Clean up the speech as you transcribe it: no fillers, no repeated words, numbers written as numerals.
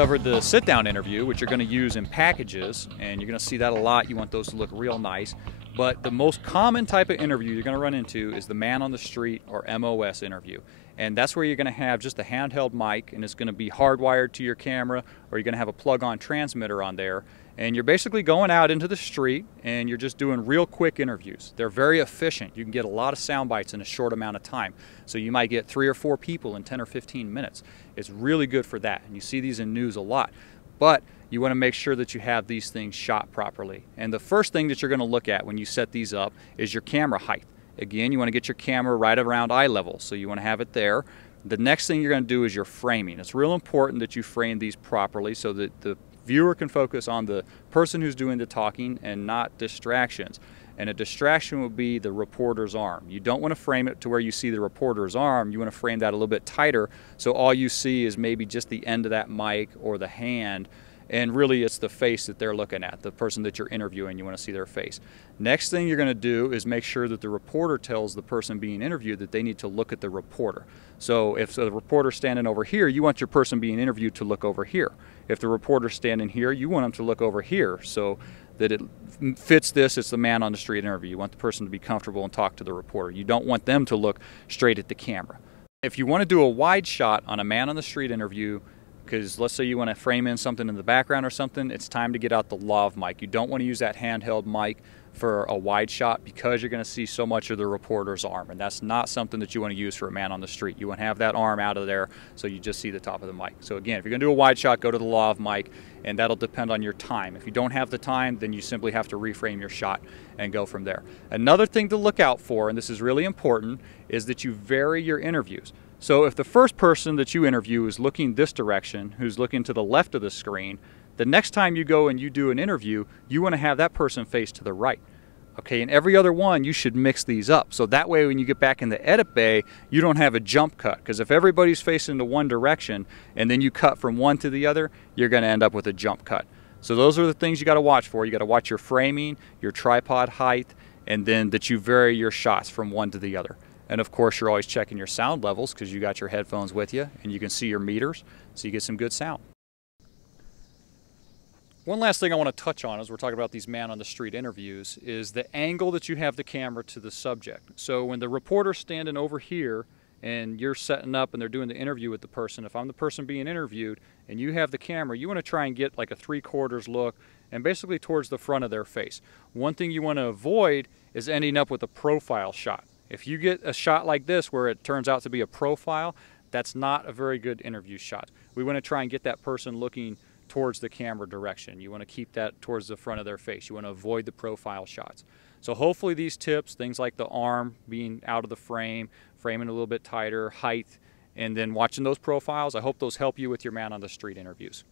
covered the sit-down interview, which you're going to use in packages, and you're going to see that a lot. You want those to look real nice. But the most common type of interview you're going to run into is the man on the street, or MOS interview. And that's where you're going to have just a handheld mic, and it's going to be hardwired to your camera, or you're going to have a plug-on transmitter on there. And you're basically going out into the street and you're just doing real quick interviews. They're very efficient. You can get a lot of sound bites in a short amount of time. So you might get 3 or 4 people in 10 or 15 minutes. It's really good for that. And you see these in news a lot. But you want to make sure that you have these things shot properly. And the first thing that you're going to look at when you set these up is your camera height. Again, you want to get your camera right around eye level. So you want to have it there. The next thing you're going to do is your framing. It's real important that you frame these properly so that the viewer can focus on the person who's doing the talking and not distractions. And a distraction would be the reporter's arm. You don't want to frame it to where you see the reporter's arm. You want to frame that a little bit tighter so all you see is maybe just the end of that mic or the hand, and really it's the face that they're looking at, the person that you're interviewing. You want to see their face. Next thing you're going to do is make sure that the reporter tells the person being interviewed that they need to look at the reporter. So if the reporter's standing over here, you want your person being interviewed to look over here. If the reporter's standing here, you want them to look over here so that it fits this. It's the man on the street interview. You want the person to be comfortable and talk to the reporter. You don't want them to look straight at the camera. If you want to do a wide shot on a man on the street interview, because let's say you want to frame in something in the background or something, it's time to get out the lav mic. You don't want to use that handheld mic for a wide shot because you're going to see so much of the reporter's arm, and that's not something that you want to use for a man on the street. You want to have that arm out of there so you just see the top of the mic. So again, if you're going to do a wide shot, go to the lav mic, and that'll depend on your time. If you don't have the time, then you simply have to reframe your shot and go from there. Another thing to look out for, and this is really important, is that you vary your interviews. So if the first person that you interview is looking this direction, who's looking to the left of the screen, the next time you go and you do an interview, you want to have that person face to the right. Okay, and every other one, you should mix these up. So that way when you get back in the edit bay, you don't have a jump cut. Because if everybody's facing to one direction and then you cut from one to the other, you're going to end up with a jump cut. So those are the things you got to watch for. You got to watch your framing, your tripod height, and then that you vary your shots from one to the other. And of course, you're always checking your sound levels because you got your headphones with you and you can see your meters, so you get some good sound. One last thing I want to touch on as we're talking about these man on the street interviews is the angle that you have the camera to the subject. So when the reporter's standing over here and you're setting up and they're doing the interview with the person, if I'm the person being interviewed and you have the camera, you want to try and get like a 3/4 look and basically towards the front of their face. One thing you want to avoid is ending up with a profile shot. If you get a shot like this where it turns out to be a profile, that's not a very good interview shot. We want to try and get that person looking towards the camera direction. You want to keep that towards the front of their face. You want to avoid the profile shots. So hopefully these tips, things like the arm being out of the frame, framing a little bit tighter, height, and then watching those profiles, I hope those help you with your man on the street interviews.